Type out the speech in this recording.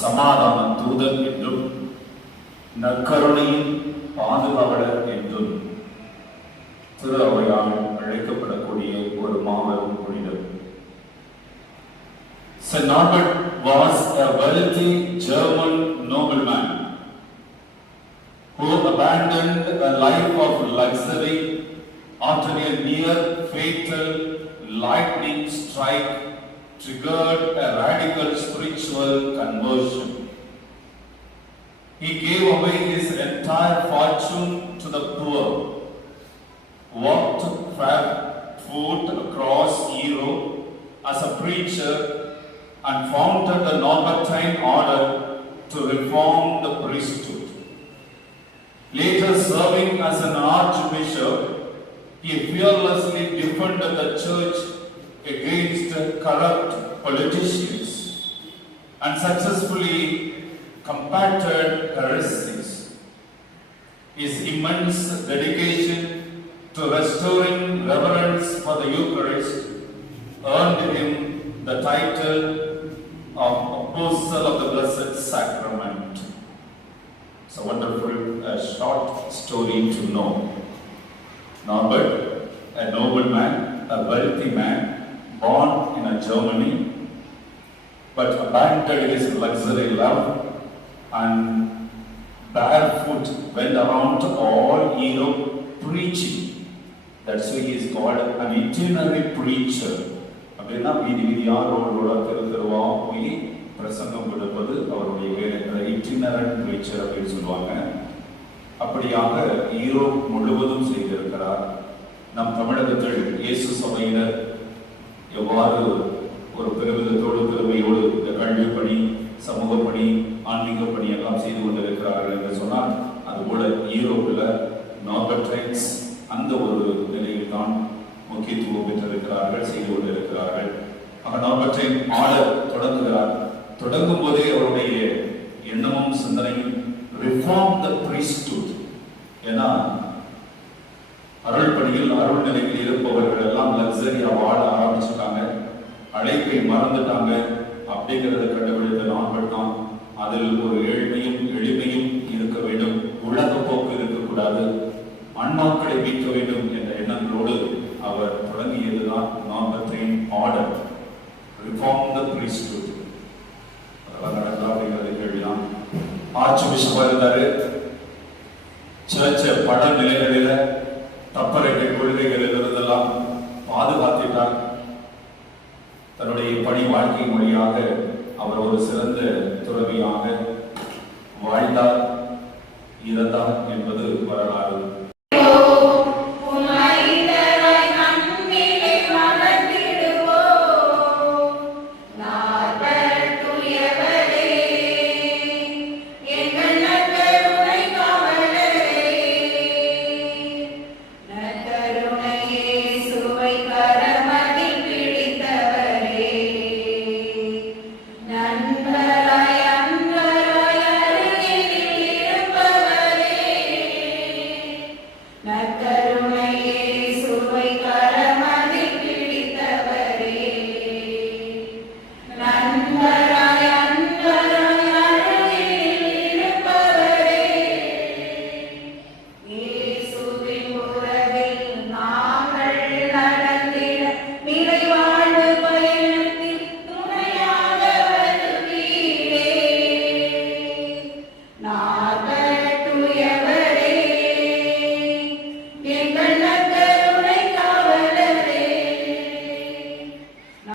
சமாதான தூதன் என்றும் நற்கருணையின் பாதுகாவலர் என்றும் திரு அவையால் அழைக்கப்படக்கூடிய ஒரு மாபெரும் புனிதர். Saint Norbert was a wealthy German nobleman who abandoned a life of luxury after a near fatal lightning strike triggered a radical spiritual conversion. He gave away his entire fortune to the poor, walked barefoot across Europe as a preacher, and founded the Norbertine order to reform the priesthood. Later serving as an archbishop, he fearlessly defended the church against corrupt politicians and successfully combated heresies. His immense dedication to restoring reverence for the Eucharist earned him the title of Apostle of the Blessed Sacrament. It's a wonderful short story to know. Norbert, a nobleman, a wealthy man, born in Germany, but abandoned his luxury love and barefoot went around to all Europe preaching. That's why he is called an itinerary preacher. அப்படின்னா வீதி வீதியா ரோடோட தெருவா போய் பிரசங்கம் கொடுப்பது அவருடைய வேலை. இட்டினரண்ட் preacher அப்படின்னு சொல்லுவாங்க. அப்படியாக யூரோப் முழுவதும் செய்திருக்கிறார். நம் தமிழகத்தில் இயேசு சபையினர் எவ்வாறு ஒரு பெருமிதத்தோடு பெருமையோடு இந்த கல்வி பணி, சமூக பணி, ஆன்மீக பணி எல்லாம் செய்து கொண்டிருக்கிறார்கள் என்று சொன்னால், அதுபோல யூரோப்பில் நார்பர்டைன்ஸ் அந்த ஒரு நிலையில் தான் முக்கியத்துவம் பெற்றிருக்கிறார்கள், செய்து கொண்டிருக்கிறார்கள். நார்பர்டைன் ஆர்டர் தொடங்குகிறார். தொடங்கும் போதே அவருடைய எண்ணமும் சிந்தனையும் ரிஃபார்ம் த priesthood. ஏன்னா அருள் பணியில் அருள் நிலையில் இருப்பவர்கள் எல்லாம் லக்ஸரியா வாழ ஆரம்பிச்சுட்டாங்க, அழைப்பை மறந்துட்டாங்க. அப்படிங்கிறத கண்டுபிடித்த நாட்கள் தான். அதில் ஒரு ஏழ்மையும் எளிமையும் இருக்க வேண்டும், உலக போக்கு இருக்கக்கூடாது, ஆன்மாக்களை மீட்க வேண்டும் என்ற எண்ணங்களோடு அவர் தொடங்கியதுதான் நவம்பர் 3 ஆர்டர், ரிஃபார்ம் த priesthood. அதெல்லாம் நடக்கா அப்படிங்கிறது கேள்விதான். ஆர்ச் பிஷப்பா இருந்தாரு. சர்ச்சை பல நிலைகளில தப்பறைகள் கொள்கைகளில் இருந்தெல்லாம் பாதுகாத்திட்டார். தன்னுடைய பணி வாழ்க்கை மொழியாக அவர் ஒரு சிறந்த துறவியாக வாழ்ந்தார், இறந்தார் என்பது வரலாறு.